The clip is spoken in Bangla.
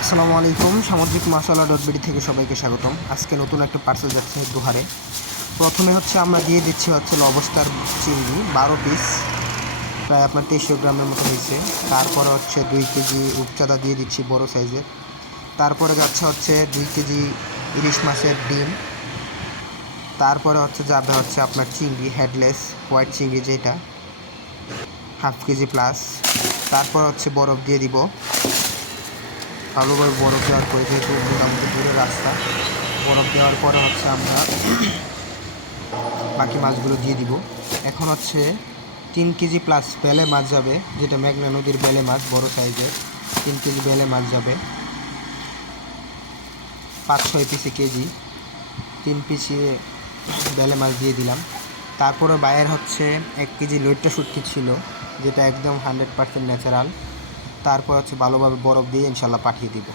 আসসালামু আলাইকুম, সামুদ্রিক মশলা ডট বিডি থেকে সবাইকে স্বাগতম। আজকে নতুন একটা পার্সেল যাচ্ছে দুহারে। প্রথমে হচ্ছে আমরা দিয়ে দিচ্ছি হচ্ছে লবস্টার চিংড়ি, বারো পিস প্রায় আপনার তেইশশো গ্রামের মতো হয়েছে। তারপরে হচ্ছে দুই কেজি রূপচাঁদা দিয়ে দিচ্ছি বড় সাইজের। তারপরে যাচ্ছে হচ্ছে দুই কেজি ইলিশ মাছের ডিম। তারপরে হচ্ছে যাবে হচ্ছে আপনার চিংড়ি হেডলেস হোয়াইট চিংড়ি যেটা হাফ কেজি প্লাস তারপর হচ্ছে বরফ দিয়ে দিব। ভালোভাবে বরফ দেওয়ার পরে যেহেতু মোটামুটি দূরের রাস্তা, বরফ দেওয়ার পরে হচ্ছে আমরা বাকি মাছগুলো দিয়ে দিব। এখন হচ্ছে তিন কেজি প্লাস বেলে মাছ যাবে, যেটা মেঘনা নদীর বেলে মাছ, বড় সাইজের। তিন কেজি বেলে মাছ যাবে। পাঁচ ছয় পিসে কেজি, তিন পিসে বেলে মাছ দিয়ে দিলাম। তারপরে বাইরের হচ্ছে এক কেজি লইট্টা শুটকি ছিল, যেটা একদম হান্ড্রেড পার্সেন্ট ন্যাচারাল তারপর হচ্ছে ভালোভাবে বরফ দিয়ে ইনশাল্লাহ পাঠিয়ে দিব।